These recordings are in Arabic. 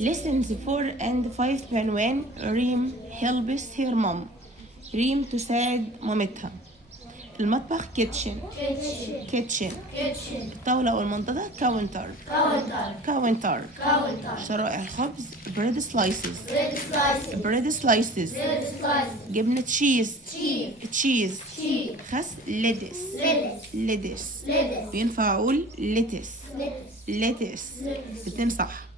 Lessons 4 and 5 بعنوان ريم helps her mom. ريم تساعد مامتها. المطبخ kitchen. الطاولة أو المنضدة counter. شرائح الخبز bread slices. جبنة cheese. خس lettuce. بينفع أقول lettuce. الاتنين صح.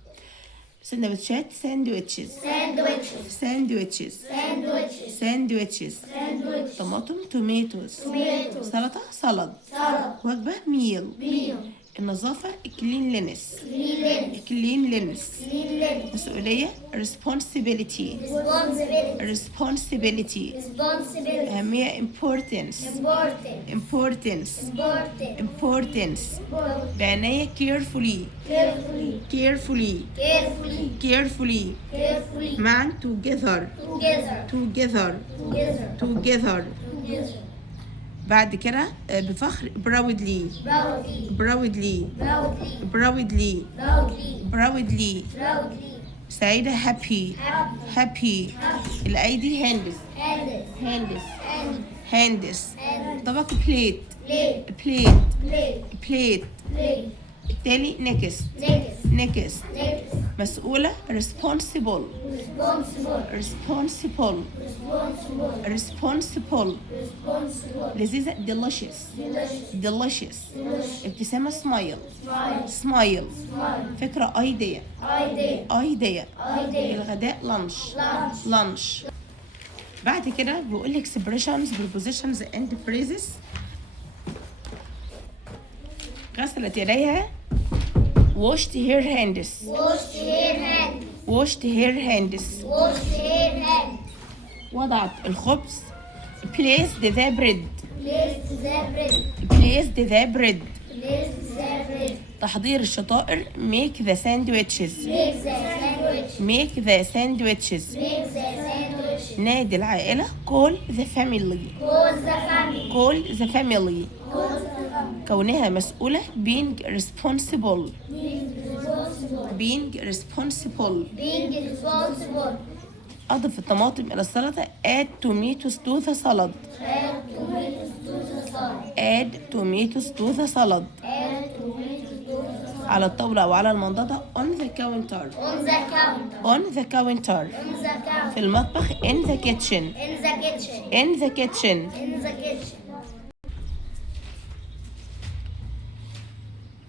سندوتشات sandwiches. طماطم tomatoes. سلطة salad. وجبة meal. النظافة cleanliness. مسؤولية responsibility. أهمية importance. بعناية carefully. معا together. بعد كده بفخر proudly. سعيدة happy. الأيدي hands. طبق plate. التالي next. مسؤولة responsible. لذيذة delicious. ابتسامة smile. فكرة idea. الغداء lunch. بعد كده بيقول expressions prepositions and phrases. غسلت يديها washed her hands. وضعت الخبز placed the bread. تحضير الشطائر make the sandwiches. نادي العائلة call the family. كونها مسؤولة being responsible. أضف الطماطم إلى السلطة add tomatoes to the salad. على الطاولة أو على المنضدة on the counter. في المطبخ in the kitchen.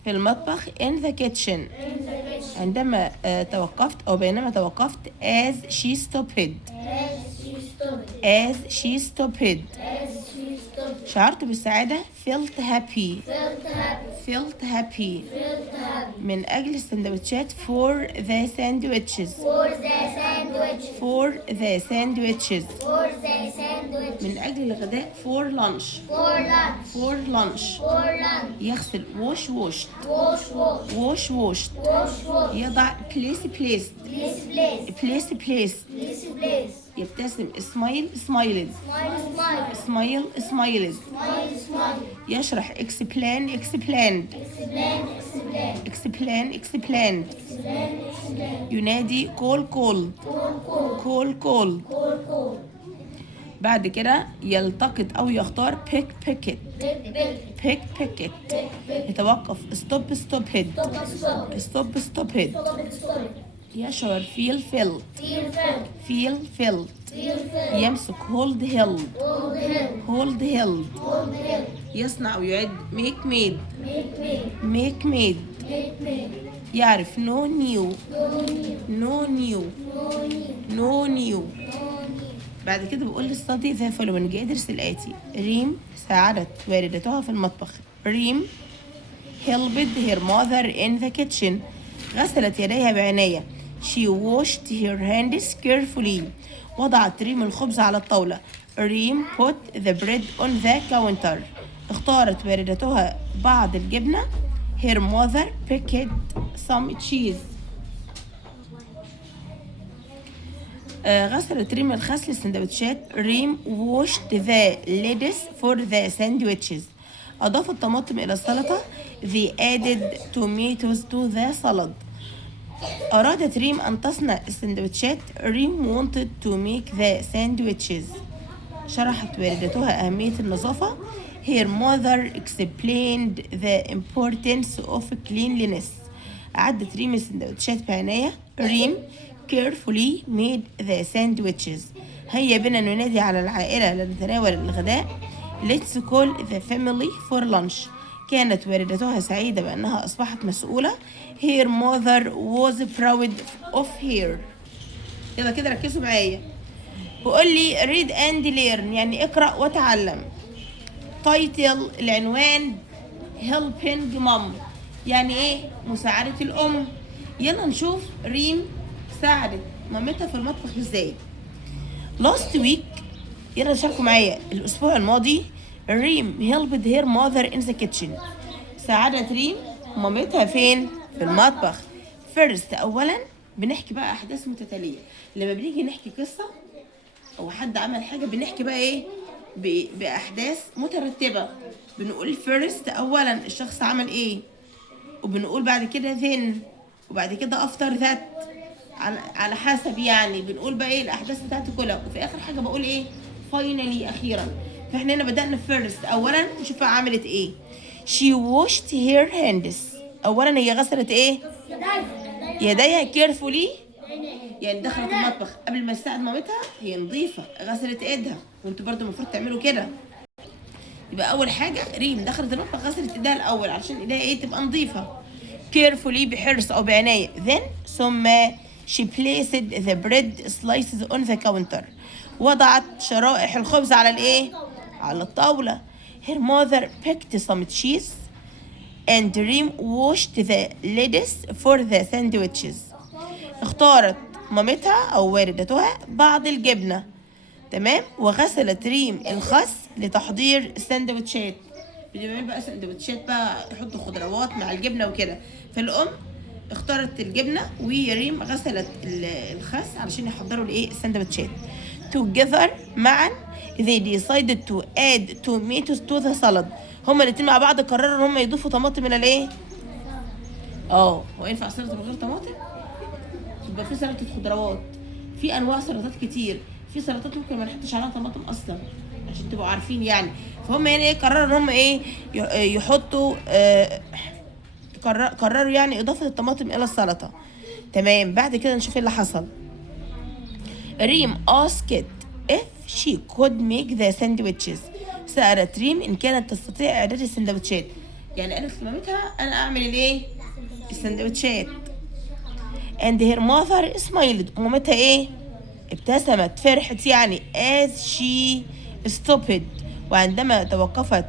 في المطبخ in the kitchen. عندما توقفت أو بينما توقفت as she stopped. شعرت بالسعادة felt happy. من أجل السندوتشات for the sandwiches. من أجل الغداء for lunch. يغسل washed. يضع placed. يبتسم smiled. يشرح explained. ينادي called. بعد كده يلتقط أو يختار pick. يتوقف stopped. يشعر feel felt. يمسك hold held. يصنع ويعد make made. يعرف no new. بعد كده بقول للصديق ذا following ادرس الآتي. ريم ساعدت والدتها في المطبخ. ريم helped her mother in the kitchen. غسلت يديها بعناية. She washed her hands carefully. وضعت ريم الخبز على الطاولة. ريم put the bread on the counter. اختارت والدتها بعض الجبنة. Her mother picked some cheese. غسلت ريم الخس للسندوتشات. ريم washed the lettuce for the sandwiches. أضافت طماطم إلى السلطة. They added tomatoes to the salad. أرادت ريم أن تصنع السندوتشات. ريم wanted to make the sandwiches. شرحت والدتها أهمية النظافة. Her mother explained the importance of cleanliness. أعدت ريم السندوتشات بعناية. ريم carefully made the sandwiches. هيا بنا ننادي على العائلة لنتناول الغداء. Let's call the family for lunch. كانت والدتها سعيدة بأنها أصبحت مسؤولة. Her mother was proud of her. يلا كده ركزوا معايا. بقول لي read and learn يعني اقرأ وتعلم. title العنوان helping mom يعني ايه؟ مساعدة الأم. يلا نشوف ريم ساعدت مامتها في المطبخ ازاي. last week يلا شاركوا معايا الأسبوع الماضي. ريم helped her mother in the kitchen. ساعدت ريم مامتها فين؟ في المطبخ. first أولا بنحكي بقى أحداث متتالية. لما بنيجي نحكي قصة أو حد عمل حاجة بنحكي بقى إيه؟ بأحداث مترتبة. بنقول first أولا الشخص عمل إيه، وبنقول بعد كده then، وبعد كده after that، على حسب يعني بنقول بقى إيه الأحداث بتاعتي كلها، وفي آخر حاجة بقول إيه finally أخيرا. فإحنا هنا بدأنا first أولا نشوف عملت إيه. she washed her hands. أولا هي غسلت إيه؟ يديها carefully يعني دخلت المطبخ قبل ما تساعد مامتها هي نظيفة غسلت ايدها، وانتوا برضو المفروض تعملوا كده. يبقى اول حاجة ريم دخلت المطبخ غسلت ايدها الاول علشان ايديها ايه تبقى نظيفة carefully بحرص او بعناية. then ثم she placed the bread slices on the counter. وضعت شرائح الخبز على الايه؟ على الطاولة. her mother picked some cheese and Reem washed the lettuce for the sandwiches. اختارت مامتها او والدتها بعض الجبنه، تمام، وغسلت ريم الخس لتحضير السندوتشات. بنعمل بقى سندوتشات بقى يحطوا خضروات مع الجبنه وكده. فالام اختارت الجبنه وريم غسلت الخس علشان يحضروا الايه السندوتشات. together معا they decided to add tomatoes to the salad. هما الاتنين مع بعض قرروا ان هما يضيفوا طماطم الى الايه. هو ينفع سلطه من غير طماطم؟ يبقى في سلطه خضروات، في انواع سلطات كتير، في سلطات ممكن ما نحطش عليها طماطم اصلا عشان تبقوا عارفين يعني. فهم يعني ايه قرروا ان هم ايه يحطوا قرروا يعني اضافه الطماطم الى السلطه. تمام. بعد كده نشوف ايه اللي حصل. ريم asked if she could make the sandwiches. سألت ريم ان كانت تستطيع اعداد السندوتشات. يعني قالت لمامتها انا اعمل الايه السندوتشات. and her mother smiled. مامتها ايه ابتسمت فرحت يعني as she stopped. وعندما توقفت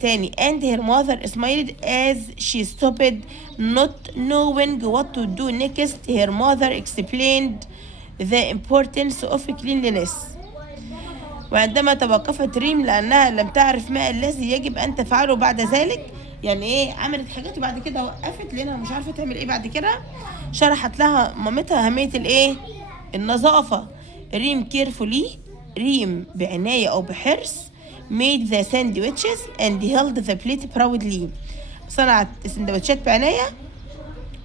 تاني and her mother smiled as she stopped not knowing what to do next. her mother explained the importance of cleanliness. وعندما توقفت ريم لأنها لم تعرف ما الذي يجب أن تفعله بعد ذلك. يعني ايه عملت حاجات وبعد كده وقفت لانها مش عارفه تعمل ايه بعد كده. شرحت لها مامتها اهميه الايه النظافه. ريم carefully ريم بعنايه او بحرص made the sandwiches and held the plate proudly. صنعت السندوتشات بعنايه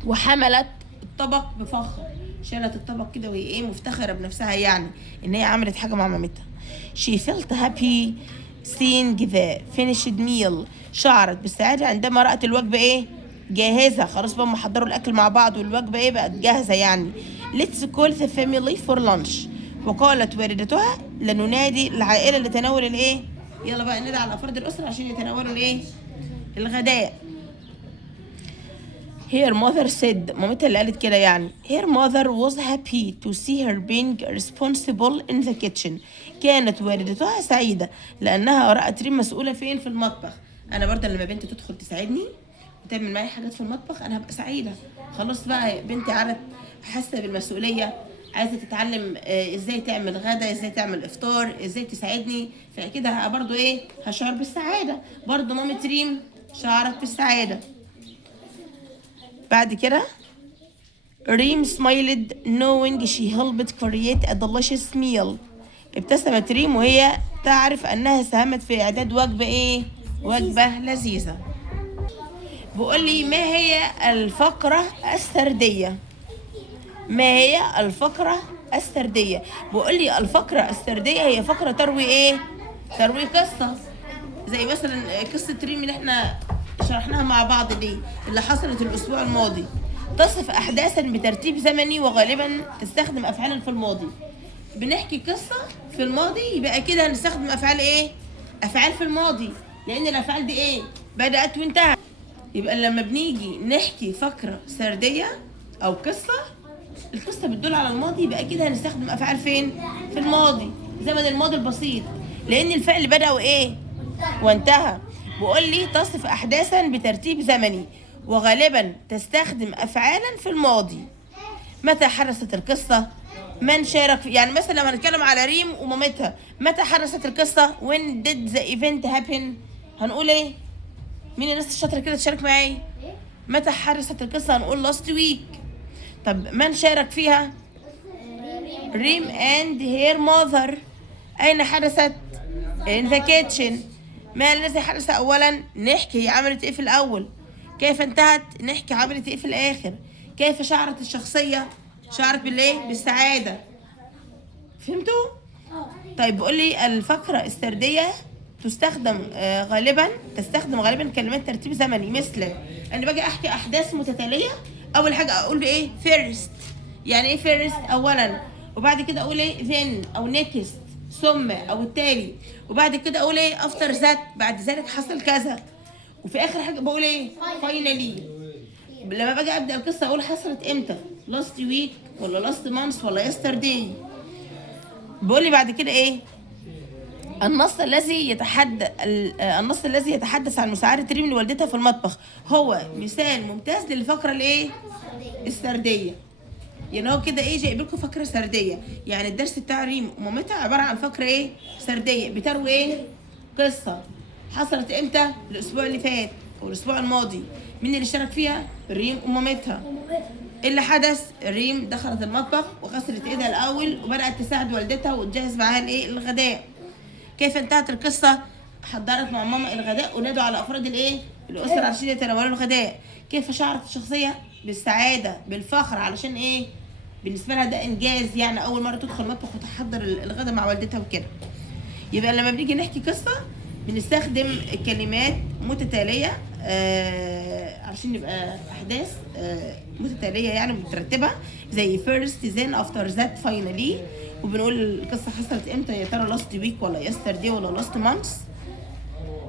وحملت الطبق بفخر. شالت الطبق كده وهي ايه مفتخره بنفسها يعني ان هي عملت حاجه مع مامتها. she felt happy seeing the finished meal. شعرت بالسعادة عندما رأت الوجبة ايه جاهزة. خلاص بقى هم حضروا الأكل مع بعض والوجبة ايه بقت جاهزة يعني. let's call the family for lunch. وقالت والدتها لننادي العائلة لتناول الايه. يلا بقى ندعي على أفراد الأسرة عشان يتناولوا الايه الغداء. her mother said. مامتها اللي قالت كده يعني. her mother was happy to see her being responsible in the kitchen. كانت والدتها سعيدة لأنها رأت ريم مسؤولة فين في المطبخ. أنا برضه لما بنتي تدخل تساعدني وتعمل معايا حاجات في المطبخ أنا هبقى سعيدة. خلاص بقى بنتي عارف حاسة بالمسؤولية عايزة تتعلم ازاي تعمل غدا ازاي تعمل افطار ازاي تساعدني. فكده برضه ايه هشعر بالسعادة. برضه مامة ريم شعرت بالسعادة. بعد كده ريم smiled knowing she helped create a delicious meal. ابتسمت ريم وهي تعرف أنها ساهمت في إعداد وجبة إيه؟ وجبة لذيذة. بقول لي ما هي الفقرة السردية؟ ما هي الفقرة السردية؟ بقول لي الفقرة السردية هي فقرة تروي ايه؟ تروي قصة، زي مثلا قصة ريم اللي احنا شرحناها مع بعض دي، اللي حصلت الأسبوع الماضي. تصف أحداثا بترتيب زمني وغالبا تستخدم أفعالا في الماضي. بنحكي قصة في الماضي، يبقى كده هنستخدم أفعال ايه؟ أفعال في الماضي، لأن الأفعال دي ايه؟ بدأت وانتهت. يبقى لما بنيجي نحكي فقرة سردية أو قصة، القصة بتدل على الماضي، يبقى كده هنستخدم أفعال فين؟ في الماضي، زمن الماضي البسيط، لأن الفعل بدأ وإيه؟ وانتهى. بقول لي تصف أحداثا بترتيب زمني وغالبا تستخدم أفعالا في الماضي. متى حدثت القصة؟ من شارك في، يعني مثلا لما هنتكلم على ريم ومامتها، متى حدثت القصة؟ when did the event happen؟ هنقول ايه؟ مين الناس الشاطرة كده تشارك معايا؟ متى حدثت القصة؟ هنقول last week. طب من شارك فيها؟ ريم and her mother. أين حدثت؟ in the kitchen. ما الذي حدث أولا؟ نحكي هي عملت إيه في الأول. كيف انتهت؟ نحكي عملت إيه في الآخر. كيف شعرت الشخصية؟ شعرت بالإيه؟ بالسعادة. فهمتوا؟ طيب بقول لي الفقرة السردية تستخدم تستخدم غالبا كلمات ترتيب زمني، مثل أنا باجي أحكي أحداث متتالية، أول حاجة أقول بإيه؟ first. يعني إيه first؟ أولا. وبعد كده أقول إيه؟ then أو next، ثم أو التالي. وبعد كده أقول إيه؟ after that، بعد ذلك حصل كذا. وفي آخر حاجة بقول إيه؟ finally. لما باجي أبدأ القصة أقول حصلت إمتى؟ last week ولا last month ولا yesterday. بقول لي بعد كده ايه؟ النص الذي يتحدث عن مساعدة ريم لوالدتها في المطبخ هو مثال ممتاز للفقرة الايه؟ السردية. يعني هو كده ايه؟ جايب لكم فقرة سردية، يعني الدرس بتاع ريم ومامتها عبارة عن فقرة ايه؟ سردية بتروي ايه؟ قصة حصلت امتى؟ الاسبوع اللي فات او الاسبوع الماضي. مين اللي شارك فيها؟ ريم ومامتها. ايه اللي حدث؟ ريم دخلت المطبخ وغسلت ايدها الاول وبدات تساعد والدتها وتجهز معاها الايه؟ الغداء. كيف انتهت القصه؟ حضرت مع ماما الغداء ونادوا على افراد الايه؟ الاسره عشان يتناولوا الغداء. كيف شعرت الشخصيه؟ بالسعاده، بالفخر، علشان ايه؟ بالنسبه لها ده انجاز، يعني اول مره تدخل المطبخ وتحضر الغداء مع والدتها وكده. يبقى لما بنيجي نحكي قصه بنستخدم كلمات متتاليه عشان يبقى احداث متتاليه يعني مترتبه، زي first then after that finally. وبنقول القصه حصلت امتى؟ يا ترى last week ولا yesterday ولا last month.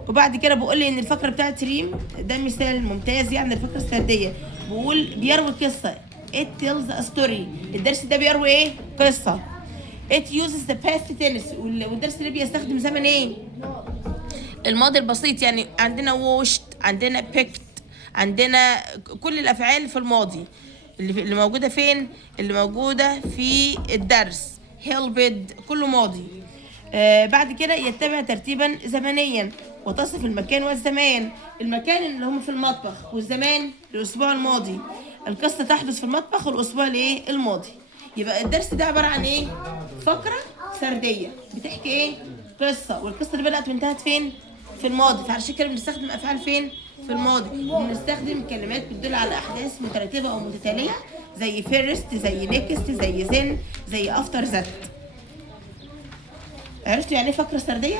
وبعد كده بقول لي ان الفقره بتاعت ريم ده مثال ممتاز يعني الفقره السرديه. بقول بيروي قصه it tells a story. الدرس ده بيروي ايه؟ قصه. it uses the past tense. والدرس ده بيستخدم زمن ايه؟ الماضي البسيط. يعني عندنا washed، عندنا picked، عندنا كل الافعال في الماضي اللي موجوده فين؟ اللي موجوده في الدرس. helped كله ماضي. بعد كده يتبع ترتيبا زمنيا وتصف المكان والزمان. المكان اللي هم في المطبخ، والزمان الاسبوع الماضي. القصه تحدث في المطبخ الاسبوع الايه؟ الماضي. يبقى الدرس ده عباره عن ايه؟ فقره سرديه بتحكي ايه؟ قصه، والقصه اللي بدات وانتهت فين؟ في الماضي. فعشان كده بنستخدم افعال فين؟ في الماضي. وبنستخدم كلمات بتدل على احداث مترتبه او متتاليه، زي فيرست، زي نيكست، زي زين، زي افتر ذات. عرفتوا يعني ايه فقره سرديه؟